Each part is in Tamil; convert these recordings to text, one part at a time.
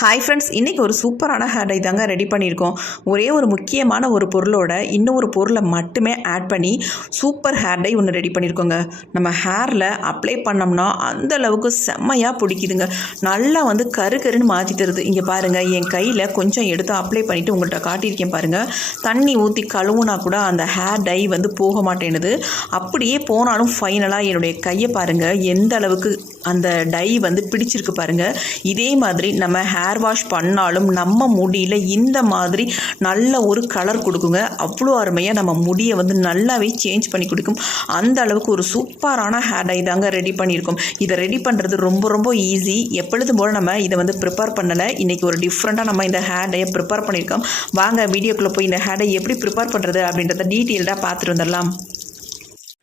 ஹாய் ஃப்ரெண்ட்ஸ் இன்றைக்கி ஒரு சூப்பரான ஹேர் டை தாங்க ரெடி பண்ணியிருக்கோம். ஒரே ஒரு முக்கியமான ஒரு பொருளோட இன்னும் ஒரு பொருளை மட்டுமே ஆட் பண்ணி சூப்பர் ஹேர் டை ஒன்று ரெடி பண்ணியிருக்கோங்க. நம்ம ஹேரில் அப்ளை பண்ணோம்னா அந்த அளவுக்கு செம்மையாக பிடிக்குதுங்க. நல்லா வந்து கரு கருன்னு மாற்றி தருது. இங்கே பாருங்கள் என் கையில் கொஞ்சம் எடுத்து அப்ளை பண்ணிவிட்டு உங்கள்கிட்ட காட்டியிருக்கேன் பாருங்கள் தண்ணி ஊற்றி கழுவுனா கூட அந்த ஹேர் டை வந்து போக மாட்டேனுது அப்படியே போனாலும் ஃபைனலாக என்னுடைய கையை பாருங்கள் எந்த அளவுக்கு அந்த டை வந்து பிடிச்சிருக்கு பாருங்கள் இதே மாதிரி நம்ம ஹேர் வாஷ் பண்ணாலும் நம்ம முடியில் இந்த மாதிரி நல்ல ஒரு கலர் கொடுக்குங்க. அவ்வளோ அருமையாக நம்ம முடியை வந்து நல்லாவே சேஞ்ச் பண்ணி கொடுக்கும். அந்த அளவுக்கு ஒரு சூப்பரான ஹேர் டை தாங்க ரெடி பண்ணியிருக்கோம். இதை ரெடி பண்ணுறது ரொம்ப ரொம்ப ஈஸி எப்பொழுதும் போல் நம்ம இதை வந்து ப்ரிப்பேர் பண்ணலை. இன்றைக்கி ஒரு டிஃப்ரெண்ட்டாக நம்ம இந்த ஹேர் டையை ப்ரிப்பேர் பண்ணியிருக்கோம். வாங்க வீடியோக்குள்ளே போய் இந்த ஹேர் டை எப்படி ப்ரிப்பேர் பண்ணுறது அப்படின்றத டீட்டெயில்டாக பார்த்துட்டு வந்துடலாம்.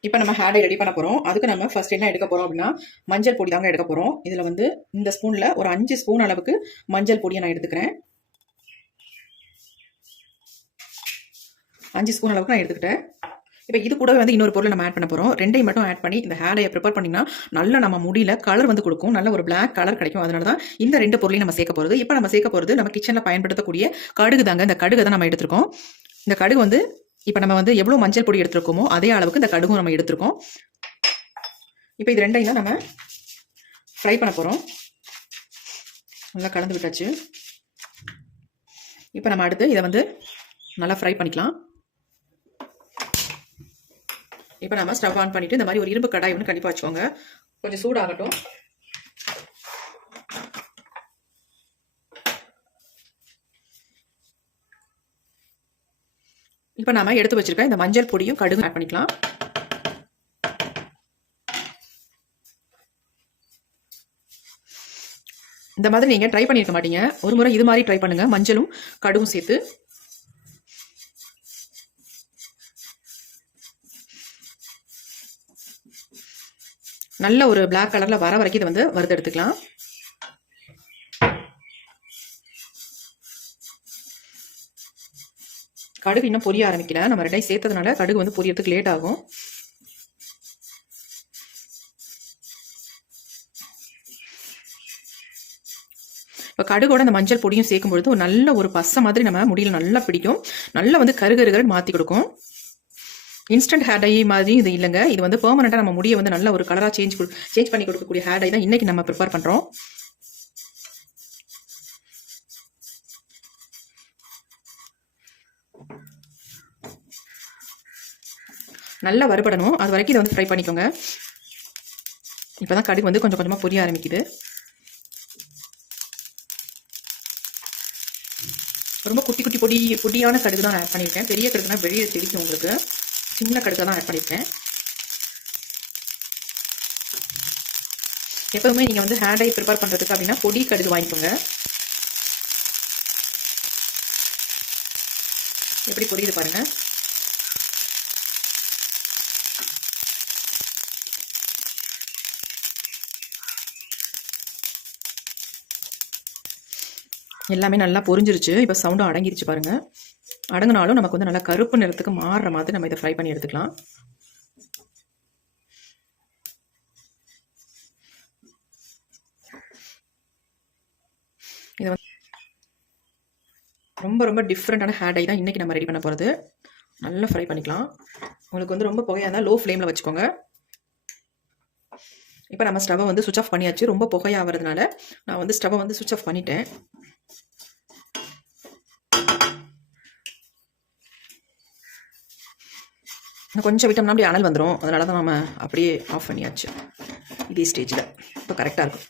இப்போ நம்ம ஹேர் டை ரெடி பண்ண போகிறோம் அதுக்கு நம்ம ஃபர்ஸ்ட் என்ன எடுக்க போகிறோம் அப்படின்னா மஞ்சள் பொடி தாங்க எடுக்க போகிறோம் இதில் வந்து இந்த ஸ்பூனில் ஒரு அஞ்சு ஸ்பூன் அளவுக்கு மஞ்சள் பொடியை நான் எடுத்துக்கிறேன். அஞ்சு ஸ்பூன் அளவுக்கு நான் எடுத்துக்கிட்டேன். இப்போ இது கூடவே வந்து இன்னொரு பொருள் நம்ம ஆட் பண்ண போகிறோம் ரெண்டையும் மட்டும் ஆட் பண்ணி இந்த ஹேர் டையை ப்ரிப்பேர் பண்ணிங்கன்னா நல்லா நம்ம முடியல கலர் வந்து கொடுக்கும். நல்ல ஒரு பிளாக் கலர் கிடைக்கும். அதனால தான் இந்த ரெண்டு பொருளையும் நம்ம சேர்க்க போகிறது இப்போ நம்ம சேர்க்க போகிறது நம்ம கிச்சனில் பயன்படுத்தக்கூடிய கடுகு தாங்க. இந்த கடுகு தான் நம்ம எடுத்திருக்கோம். இந்த கடுகு வந்து இப்போ நம்ம வந்து எவ்வளோ மஞ்சள் பொடி எடுத்துருக்கோமோ அதே அளவுக்கு இந்த கடுகும் நம்ம எடுத்துருக்கோம். இப்போ இது ரெண்டையும் தான் நம்ம ஃப்ரை பண்ண போகிறோம் நல்லா கலந்து விட்டாச்சு. இப்போ நம்ம அடுத்து இதை வந்து நல்லா ஃப்ரை பண்ணிக்கலாம். இப்போ நம்ம ஸ்டவ் ஆன் பண்ணிவிட்டு இந்த மாதிரி ஒரு இரும்பு கடாய் ஒன்று கண்டிப்பாக வச்சுக்கோங்க. கொஞ்சம் சூடாகட்டும். இப்போ நாம எடுத்து வச்சிருக்க இந்த மஞ்சள் பொடியும் கடுகு ஆட் பண்ணிக்கலாம். இந்த மாதிரி நீங்கள் ட்ரை பண்ணியிருக்க மாட்டீங்க. ஒரு முறை இது மாதிரி ட்ரை பண்ணுங்க. மஞ்சளும் கடுகும் சேர்த்து. நல்ல ஒரு பிளாக் கலரில் வர வரைக்கும் இதை வந்து வறுத்தெடுத்துக்கலாம். கடுகு இன்னும் பொரிய ஆரம்பிக்கல. நம்ம ரெண்டையும் சேர்த்ததுனால கடுகு வந்து பொரியறதுக்கு லேட் ஆகும். இப்போ கடுகோட அந்த மஞ்சள் பொடியும் சேர்க்கும் பொழுது ஒரு நல்ல ஒரு பசை மாதிரி நம்ம முடியல நல்லா பிடிக்கும். நல்லா வந்து கருகருகருன்னு மாற்றி கொடுக்கும். இன்ஸ்டன்ட் ஹேர் டை மாதிரி இது இல்லைங்க. இது வந்து பெர்மனெண்ட்டாக நம்ம முடியை வந்து நல்ல ஒரு கலராக சேஞ்ச் சேஞ்ச் பண்ணி கொடுக்கக்கூடிய ஹேர் டை தான் இன்னைக்கு நம்ம ப்ரிப்பேர் பண்ணுறோம் நல்லா வறுபடணும். அது வரைக்கும் இதை வந்து ஃப்ரை பண்ணிக்கோங்க. இப்போ தான் கடுகு வந்து கொஞ்சம் கொஞ்சமாக பொரிய ஆரம்பிக்குது. ரொம்ப குட்டி குட்டி பொடி பொடியான கடுகு தான் ஆட் பண்ணியிருக்கேன். பெரிய கடுகுனா வெளியே தெரிக்கும் உங்களுக்கு. சின்ன கடுகு தான் ஆட் பண்ணியிருக்கேன். எப்போதுமே நீங்கள் வந்து ஹேண்ட் ஐ ப்ரிப்பேர் பண்ணுறதுக்கு அப்படின்னா பொடி கடுகு வாங்கிக்கோங்க. எப்படி பொரியுது பாருங்கள் எல்லாமே நல்லா பொரிஞ்சிருச்சு. இப்போ சவுண்டும் அடங்கிருச்சு பாருங்க. அடங்கினாலும் நமக்கு வந்து நல்லா கருப்பு நிறத்துக்கு மாறுற மாதிரி நம்ம இதை ஃப்ரை பண்ணி எடுத்துக்கலாம். ரொம்ப ரொம்ப டிஃப்ரெண்ட்டான ஹேர் டை தான் இன்றைக்கி நம்ம ரெடி பண்ண போகிறது நல்லா ஃப்ரை பண்ணிக்கலாம். உங்களுக்கு வந்து ரொம்ப புகையாக இருந்தால் லோ ஃப்ளேமில் வச்சுக்கோங்க. இப்போ நம்ம ஸ்டவ்வை வந்து சுவிச் ஆஃப் பண்ணியாச்சு. ரொம்ப புகையாகிறதுனால நான் வந்து ஸ்டவ்வை வந்து சுவிச் ஆஃப் பண்ணிட்டேன். கொஞ்சம் விட்டோம்னா அப்படியே அனல் வந்துடும் அதனால தான் நம்ம அப்படியே ஆஃப் பண்ணியாச்சு. இதே ஸ்டேஜில் இப்போ கரெக்டாக இருக்கும்.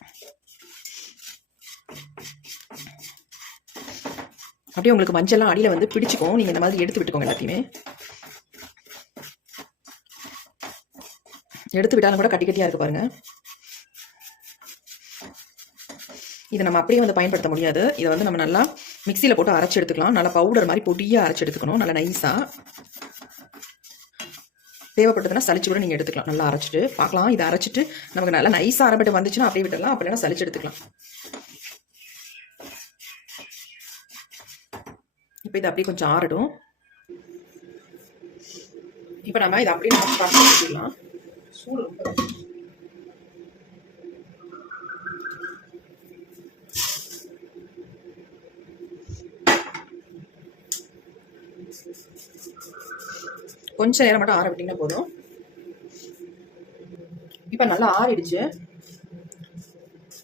அப்படியே உங்களுக்கு மஞ்சள்லாம் அடியில் வந்து பிடிச்சிக்கும். நீங்கள் இந்த மாதிரி எடுத்து விட்டுக்கோங்க எல்லாத்தையுமே. எடுத்து விட்டாலும் கூட கட்டி கட்டியாக இருக்குது பாருங்கள் இதை நம்ம அப்படியே வந்து பயன்படுத்த முடியாது. இதை வந்து நம்ம நல்லா மிக்சியில் போட்டு அரைச்சி எடுத்துக்கலாம். நல்லா பவுடர் மாதிரி பொடியாக அரைச்சி எடுத்துக்கணும். நல்லா நைஸாக தேவைப்பட்டதுன்னா சளிச்சு கூட நீங்கள் எடுத்துக்கலாம். நல்லா அரைச்சிட்டு பார்க்கலாம். இதை அரைச்சிட்டு நமக்கு நல்லா நைஸாக அரைப்பட்டு வந்துச்சுன்னா அப்படியே விட்டுடலாம். அப்படின்னா சளிச்சு எடுத்துக்கலாம். இப்போ இது அப்படியே கொஞ்சம் ஆறிடும் இப்போ நம்ம இதை அப்படியே நம்ம பார்த்து வச்சுக்கலாம் சூடு கொஞ்சம் நேரம் மட்டும் ஆற விட்டிங்கன்னா போதும். இப்போ நல்லா ஆறிடுச்சு.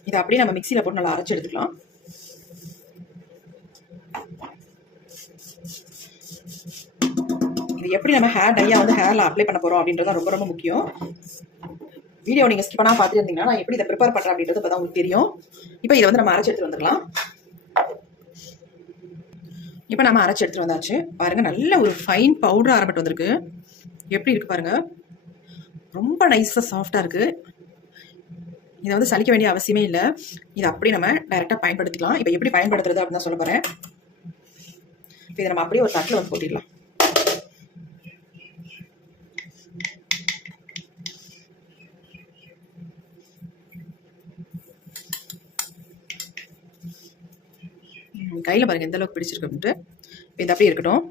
இதை அப்படியே நம்ம மிக்சியில் போட்டு நல்லா அரைச்சி எடுத்துக்கலாம். எப்படி நம்ம ஹேர் டையாக வந்து ஹேரில் அப்ளை பண்ண போகிறோம் அப்படின்றது தான் ரொம்ப ரொம்ப முக்கியம். வீடியோ நீங்கள் ஸ்கிப் பண்ணால் பார்த்துட்டு இருந்தீங்கன்னா நான் எப்படி இதை ப்ரிப்பேர் பண்ணுறேன் அப்படின்றது இப்போ தான் உங்களுக்கு தெரியும். இப்போ இதை வந்து நம்ம அரைச்சி எடுத்துட்டு வந்துடலாம். இப்போ நம்ம அரைச்சி எடுத்துட்டு வந்தாச்சு. பாருங்க நல்ல ஒரு ஃபைன் பவுடர் ஆரம்பிட்டு வந்திருக்கு. எப்படி இருக்கு பாருங்க. ரொம்ப நைஸாக சாஃப்டாக இருக்கு. இதை வந்து சலிக்க வேண்டிய அவசியமே இல்லை. இதை அப்படியே நம்ம டைரெக்டாக பயன்படுத்திக்கலாம். இப்போ எப்படி பயன்படுத்துறது அப்படின்னு தான் சொல்ல போகிறேன் இப்போ இதை நம்ம அப்படியே ஒரு தட்டில் வந்து போட்டிடலாம் கையில் பாருங்கள் எந்த அளவுக்கு பிடிச்சிருக்கு அப்படின்ட்டு. இப்போ இது அப்படியே இருக்கட்டும்.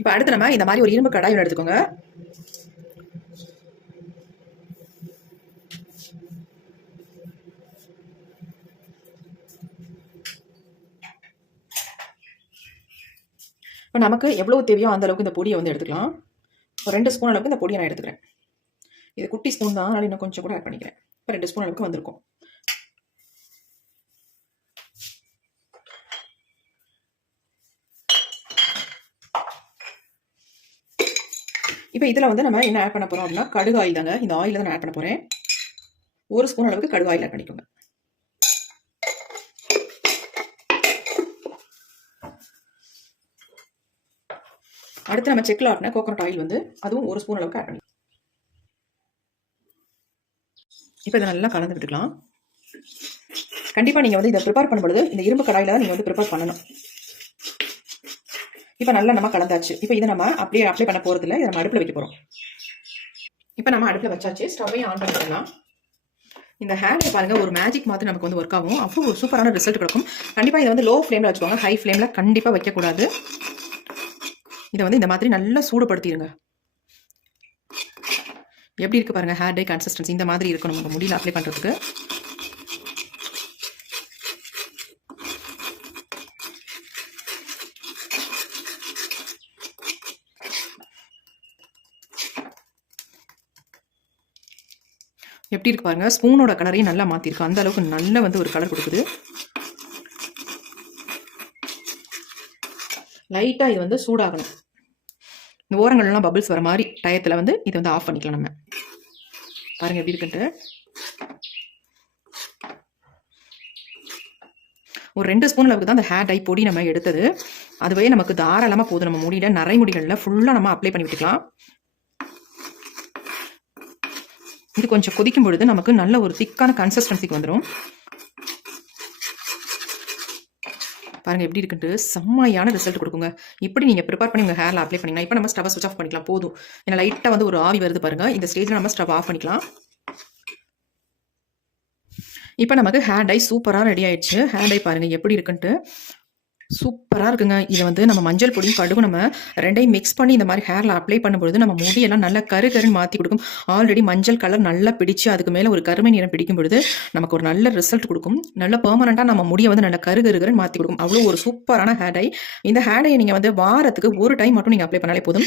இப்போ அடுத்து நம்ம இந்த மாதிரி ஒரு இரும்பு கடாய் ஒன்று எடுத்துக்கோங்க. இப்போ நமக்கு எவ்வளோ தேவையோ அந்த அளவுக்கு இந்த பொடியை வந்து எடுத்துக்கலாம். ஒரு ரெண்டு ஸ்பூன் அளவுக்கு இந்த பொடியை நான் எடுத்துக்கிறேன். இது குட்டி ஸ்பூன் தான் அதனால இன்னும் கொஞ்சம் கூட ஆட் பண்ணிக்கிறேன். இப்போ ரெண்டு ஸ்பூன் அளவுக்கு வந்திருக்கும். இப்போ இதில் வந்து நம்ம என்ன ஆட் பண்ண போகிறோம் அப்படின்னா கடுகு ஆயில் தாங்க. இந்த ஆயில் தான் நான் ஆட் பண்ண போகிறேன் ஒரு ஸ்பூன் அளவுக்கு கடுகு ஆயில் ஆட் பண்ணிக்கோங்க. அடுத்து நம்ம செக்கில் ஆட்டின கோகோனட் ஆயில் வந்து அதுவும் ஒரு ஸ்பூன் அளவுக்கு ஆட் பண்ணி இப்போ இதை நல்லா கலந்து விட்டுக்கலாம் கண்டிப்பாக நீங்கள் வந்து இதை ப்ரிப்பேர் பண்ணும்பொழுது இந்த இரும்பு கடாயில் தான் நீங்கள் வந்து ப்ரிப்பேர் பண்ணணும். இப்போ நல்லா நம்ம கலந்தாச்சு. இப்போ இதை நம்ம அப்படியே அப்ளை பண்ண போகிறதில்ல இதை நம்ம அடுப்பில் வைக்க போகிறோம் இப்போ நம்ம அடுப்பில் வச்சாச்சு. ஸ்டவ்வையும் ஆன் பண்ணிடலாம் இந்த ஹேண்ட் பாருங்கள் ஒரு மேஜிக் மாதிரி நமக்கு வந்து ஒர்க் ஆகும். அவ்வளோ ஒரு சூப்பரான ரிசல்ட் கிடைக்கும். கண்டிப்பாக இதை வந்து லோ ஃப்ளேமில் வச்சுக்கோங்க. ஹை ஃப்ளேமில் கண்டிப்பாக வைக்கக்கூடாது. இதை வந்து இந்த மாதிரி நல்லா சூடுபடுத்திடுங்க எப்படி இருக்கு பாருங்கள் ஹேர் டை கன்சிஸ்டன்சி இந்த மாதிரி இருக்கணும். நம்ம முடியல அப்ளை பண்ணுறதுக்கு எப்படி இருக்கு பாருங்க ஸ்பூனோட கலரையும் நல்லா மாற்றிருக்கு அந்த அளவுக்கு நல்ல வந்து ஒரு கலர் கொடுக்குது. லைட்டாக இது வந்து சூடாகணும். இந்த ஓரங்கள்லாம் பபிள்ஸ் வர மாதிரி டயத்தில் வந்து இதை வந்து ஆஃப் பண்ணிக்கலாம் நம்ம. பாருங்க எப்படி இருக்குன்ட்டு. ஒரு ரெண்டு ஸ்பூன் அளவுக்கு தான் அந்த ஹேர் டை பொடி நம்ம எடுத்தது. அதுவே நமக்கு தாராளமாக போதும். நம்ம முடியல நிறைய முடிகளில் ஃபுல்லாக நம்ம அப்ளை பண்ணி விட்டுக்கலாம். இது கொஞ்சம் கொதிக்கும் பொழுது நமக்கு நல்ல ஒரு திக்கான கன்சிஸ்டன்சிக்கு வந்துடும் பாருங்கள் எப்படி இருக்குன்ட்டு. செம்மையான ரிசல்ட் கொடுக்குங்க. இப்படி நீங்கள் ப்ரிப்பேர் பண்ணி உங்கள் ஹேரில் அப்ளை பண்ணிங்கன்னா இப்போ நம்ம ஸ்டவ் ஸ்விட்ச் ஆஃப் பண்ணிக்கலாம். போதும். ஏன்னா லைட்டாக வந்து ஒரு ஆவி வருது பாருங்கள் இந்த ஸ்டேஜில் நம்ம ஸ்டவ் ஆஃப் பண்ணிக்கலாம். இப்போ நமக்கு ஹேர் டை சூப்பராக ரெடி ஆயிடுச்சு. ஹேர் டை பாருங்கள் எப்படி இருக்குன்ட்டு. சூப்பராக இருக்குங்க. இதை வந்து நம்ம மஞ்சள் பொடியும் கடுகும் நம்ம ரெண்டையும் மிக்ஸ் பண்ணி இந்த மாதிரி ஹேரில் அப்ளை பண்ணும்பொழுது நம்ம முடியெல்லாம் நல்லா கரு கருன்னு மாற்றி கொடுக்கும். ஆல்ரெடி மஞ்சள் கலர் நல்லா பிடிச்சு அதுக்கு மேலே ஒரு கருமை நிறம் பிடிக்கும் பொழுது நமக்கு ஒரு நல்ல ரிசல்ட் கொடுக்கும். நல்ல பெர்மனண்ட்டாக நம்ம முடியை வந்து நல்ல கரு கருன்னு மாற்றி கொடுக்கும். அவ்வளோ ஒரு சூப்பரான ஹேர் டை இந்த ஹேர் நீங்கள் வந்து வாரத்துக்கு ஒரு டைம் மட்டும் நீங்கள் அப்ளை பண்ணாலே போதும்.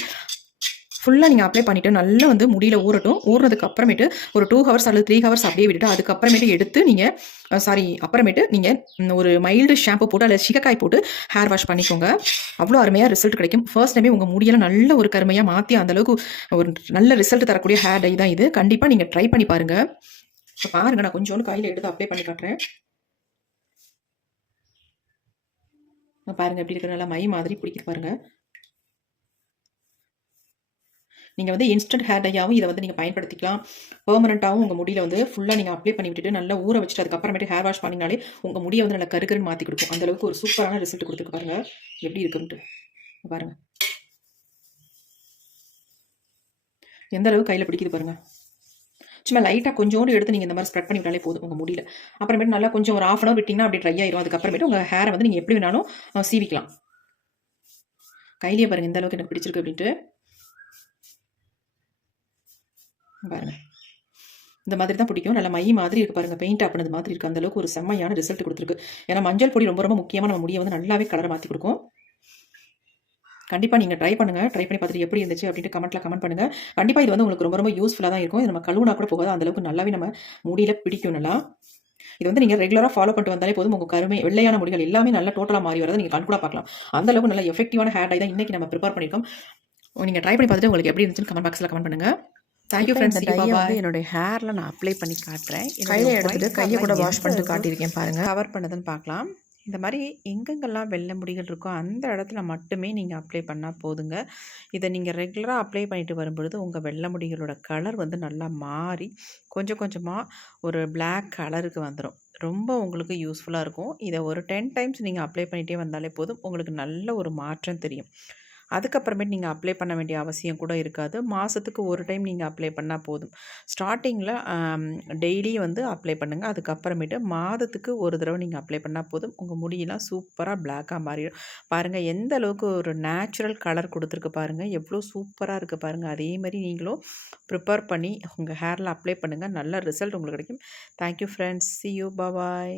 ஃபுல்லாக நீங்கள் அப்ளை பண்ணிவிட்டு நல்லா வந்து முடியல ஊறட்டும். ஊறினதுக்கு அப்புறமேட்டு ஒரு டூ ஹவர்ஸ் அல்லது த்ரீ ஹவர்ஸ் அப்படியே விட்டுட்டு அதுக்கப்புறமேட்டு எடுத்து நீங்கள் சாரி அப்புறமேட்டு நீங்கள் ஒரு மைல்டு ஷாம்பு போட்டு அல்லது சிகக்காய் போட்டு ஹேர் வாஷ் பண்ணிக்கோங்க. அவ்வளோ அருமையாக ரிசல்ட் கிடைக்கும். ஃபர்ஸ்ட் டைமே உங்கள் முடியெல்லாம் நல்ல ஒரு கருமையாக மாற்றி அந்தளவுக்கு ஒரு நல்ல ரிசல்ட் தரக்கூடிய ஹேர் டை தான் இது. கண்டிப்பாக நீங்கள் ட்ரை பண்ணி பாருங்கள் இப்போ பாருங்க நான் கொஞ்சோண்டு கையில் எடுத்து அப்ளை பண்ணி காட்டுறேன். பாருங்க எப்படி இருக்கிற நல்லா மை மாதிரி பிடிக்குது பாருங்க. நீங்கள் வந்து இன்ஸ்டன்ட் ஹேர் டையாகவும் இதை வந்து நீங்கள் பயன்படுத்திக்கலாம். பெர்மனண்ட்டாகவும் உங்கள் முடியில் வந்து ஃபுல்லாக நீங்கள் அப்ளை பண்ணி விட்டுட்டு நல்லா ஊற வச்சுட்டு அதுக்கப்புறமேட்டு ஹேர் வாஷ் பண்ணினாலே உங்கள் முடியை வந்து நல்லா கருக்கருன்னு மாற்றி கொடுக்கும். அந்தளவுக்கு ஒரு சூப்பரான ரிசல்ட் கொடுத்துருக்கு பாருங்கள் எப்படி இருக்குன்ட்டு. பாருங்கள் எந்த அளவுக்கு கையில் பிடிக்குது பாருங்கள் சும்மா லைட்டாக கொஞ்சோண்டு எடுத்து நீங்கள் இந்த மாதிரி ஸ்ப்ரெட் பண்ணி விட்டாலே போதும் உங்கள் முடியல. அப்புறமேட்டு நல்லா கொஞ்சம் ஒரு ஆஃப் அன் அவர் விட்டிங்கன்னா அப்படியே ட்ரை ஆயிரும். அதுக்கப்புறமேட்டு உங்கள் ஹேரை வந்து நீங்கள் எப்படி வேணாலும் சீவிக்கலாம். கையிலேயே பாருங்கள் எந்த அளவுக்கு எனக்கு பிடிச்சிருக்கு அப்படின்ட்டு. பாருங்க. இந்த மாதிரி தான் பிடிக்கும். நல்ல மை மாதிரி இருக்குது பாருங்கள் பெயிண்ட் ஆப்பினது மாதிரி இருக்குது அந்தளவுக்கு ஒரு செம்மையான ரிசல்ட் கொடுத்துருக்கு. ஏன்னா மஞ்சள் பொடி ரொம்ப ரொம்ப முக்கியமாக நம்ம முடியை வந்து நல்லாவே கலரை மாற்றி கொடுக்கும். கண்டிப்பாக நீங்கள் ட்ரை பண்ணுங்கள் ட்ரை பண்ணி பார்த்துட்டு எப்படி இருந்துச்சு அப்படின்ட்டு கமெண்ட்டில் கமெண்ட் பண்ணுங்கள் கண்டிப்பாக இது வந்து உங்களுக்கு ரொம்ப ரொம்ப யூஸ்ஃபுல்லாக தான் இருக்கும். இது நம்ம கழுவுனா கூட போகாது. அந்தளவுக்கு நல்லாவே நம்ம முடியில் பிடிக்கும் நல்லா. இது வந்து நீங்கள் ரெகுலராக ஃபாலோ பண்ணிட்டு வந்தாலே போதும். உங்கள் கருமை வெள்ளையான முடிகள் எல்லாமே நல்லா டோட்டலாக மாறி வரதை நீங்கள் கண்கூட பார்க்கலாம். அந்தளவுக்கு நல்ல எஃபெக்டிவான ஹேர் டை தான் இன்றைக்கி நம்ம ப்ரிப்பேர் பண்ணியிருக்கோம். நீங்கள் ட்ரை பண்ணி பார்த்துட்டு உங்களுக்கு எப்படி இருந்துச்சுன்னு கமெண்ட் பாக்ஸில் கமெண்ட் பண்ணுங்கள் தேங்க்யூ ஃப்ரெண்ட்ஸ் இந்த டையை வந்து என்னுடைய ஹேரில் நான் அப்ளை பண்ணி காட்டுறேன். கையில் எடுத்துட்டு கையை கூட வாஷ் பண்ணிட்டு காட்டியிருக்கேன் பாருங்கள் கவர் பண்ணதுன்னு பார்க்கலாம். இந்த மாதிரி எங்கெங்கெல்லாம் வெள்ளை முடிகள் இருக்கோ அந்த இடத்துல மட்டுமே நீங்கள் அப்ளை பண்ணால் போதுங்க. இதை நீங்கள் ரெகுலராக அப்ளை பண்ணிட்டு வரும்பொழுது உங்கள் வெள்ளை முடிகளோட கலர் வந்து நல்லா மாறி கொஞ்சம் கொஞ்சமாக ஒரு Black கலருக்கு வந்துடும் ரொம்ப உங்களுக்கு யூஸ்ஃபுல்லாக இருக்கும். இதை ஒரு டென் டைம்ஸ் நீங்கள் அப்ளை பண்ணிகிட்டே வந்தாலே போதும். உங்களுக்கு நல்ல ஒரு மாற்றம் தெரியும். அதுக்கப்புறமேட்டு நீங்கள் அப்ளை பண்ண வேண்டிய அவசியம் கூட இருக்காது. மாதத்துக்கு ஒரு டைம் நீங்கள் அப்ளை பண்ணால் போதும். ஸ்டார்டிங்கில் டெய்லி வந்து அப்ளை பண்ணுங்கள் அதுக்கப்புறமேட்டு மாதத்துக்கு ஒரு தடவை நீங்கள் அப்ளை பண்ணால் போதும். உங்கள் முடியெல்லாம் சூப்பராக பிளாக்காக மாறிடும். பாருங்கள் எந்த அளவுக்கு ஒரு நேச்சுரல் கலர் கொடுத்துருக்கு பாருங்கள் எவ்வளோ சூப்பராக இருக்குது பாருங்கள் அதே மாதிரி நீங்களும் ப்ரிப்பேர் பண்ணி உங்கள் ஹேரில் அப்ளை பண்ணுங்கள் நல்ல ரிசல்ட் உங்களுக்கு கிடைக்கும். Thank you friends see you bye